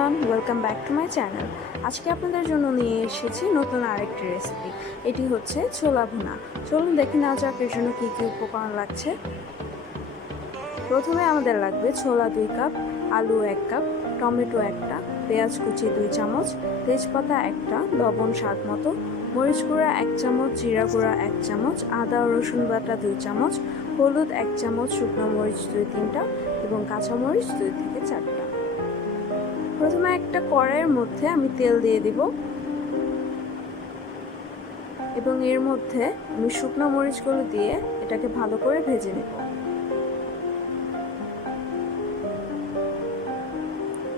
Everyone, welcome back to my channel. আজকে আপনাদের জন্য নিয়ে এসেছি নতুন আরেকটি রেসিপি। এটি হচ্ছে ছোলা ভুনা। চলুন দেখে নেওয়া যাক এর জন্য কী কী উপকরণ লাগছে। প্রথমে আমাদের লাগবে ছোলা 2 কাপ, আলু 1 কাপ, টমেটো 1টা, পেঁয়াজ কুচি 2 চামচ, তেজপাতা 1টা, লবণ স্বাদ মতো, মরিচ গুঁড়া 1 চামচ, জিরা গুঁড়া 1 চামচ, আদা ও রসুন বাটা 2 চামচ, হলুদ 1 চামচ, শুকনো মরিচ 2-3টা এবং কাঁচামরিচ 2 থেকে 4টা। প্রথমে একটা কড়াইয়ের মধ্যে আমি তেল দিয়ে দিব এবং এর মধ্যে আমি শুকনো মরিচগুলো দিয়ে এটাকে ভালো করে ভেজে নেব।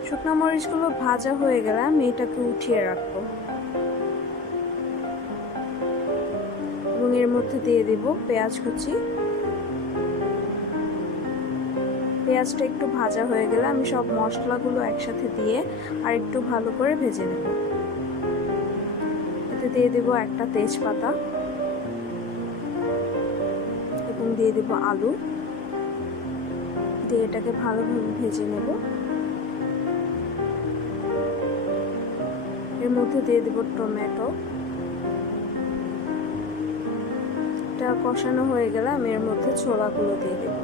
শুকনো মরিচগুলো ভাজা হয়ে গেলে আমি এটাকে উঠিয়ে রাখবো এবং এর মধ্যে দিয়ে দিব পেঁয়াজ কুচি। পেঁয়াজটা একটু ভাজা হয়ে গেলে আমি সব মশলাগুলো একসাথে দিয়ে আর একটু ভালো করে ভেজে নেব। এতে দিয়ে দেব একটা তেজপাতা এবং দিয়ে দেব আলু, দিয়ে এটাকে ভালোভাবে ভেজে নেব। এর মধ্যে দিয়ে দেব টমেটো। এটা কষানো হয়ে গেলে আমি এর মধ্যে ছোলাগুলো দিয়ে দেব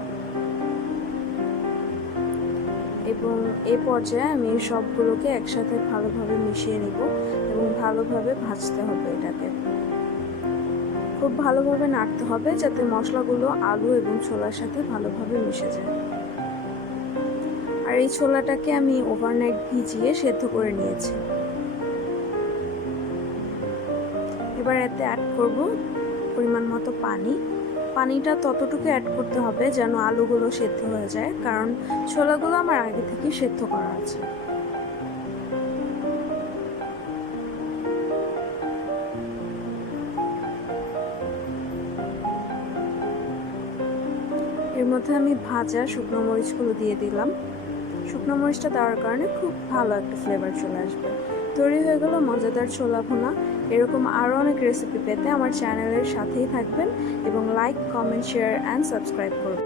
এবং এই পর্যায়ে আমি সবগুলোকে একসাথে ভালোভাবে মিশিয়ে নিব এবং ভালোভাবে ভাজতে হবে। এটাকে খুব ভালোভাবে নাড়তে হবে যাতে মশলাগুলো আলু এবং ছোলার সাথে ভালোভাবে মিশে যায়। আর এই ছোলাটাকে আমি ওভারনাইট ভিজিয়ে সেদ্ধ করে নিয়েছি। এবার এতে অ্যাড করব পরিমাণ মতো পানি। পানিটা ততটুকু অ্যাড করতে হবে যেন আলুগুলো সেদ্ধ হয়ে যায়, কারণ ছোলাগুলো আমার আগে থেকে সেদ্ধ করা আছে। এর মধ্যে আমি ভাজা শুকনো মরিচগুলো দিয়ে দিলাম। শুকনো মরিচটা দেওয়ার কারণে খুব ভালো একটা ফ্লেভার চলে আসবে। তৈরি হয়ে গেল মজাদার ছোলা ভুনা। এরকম আরও অনেক রেসিপি পেতে আমার চ্যানেলের সাথেই থাকবেন এবং like, comment, share and subscribe করবেন।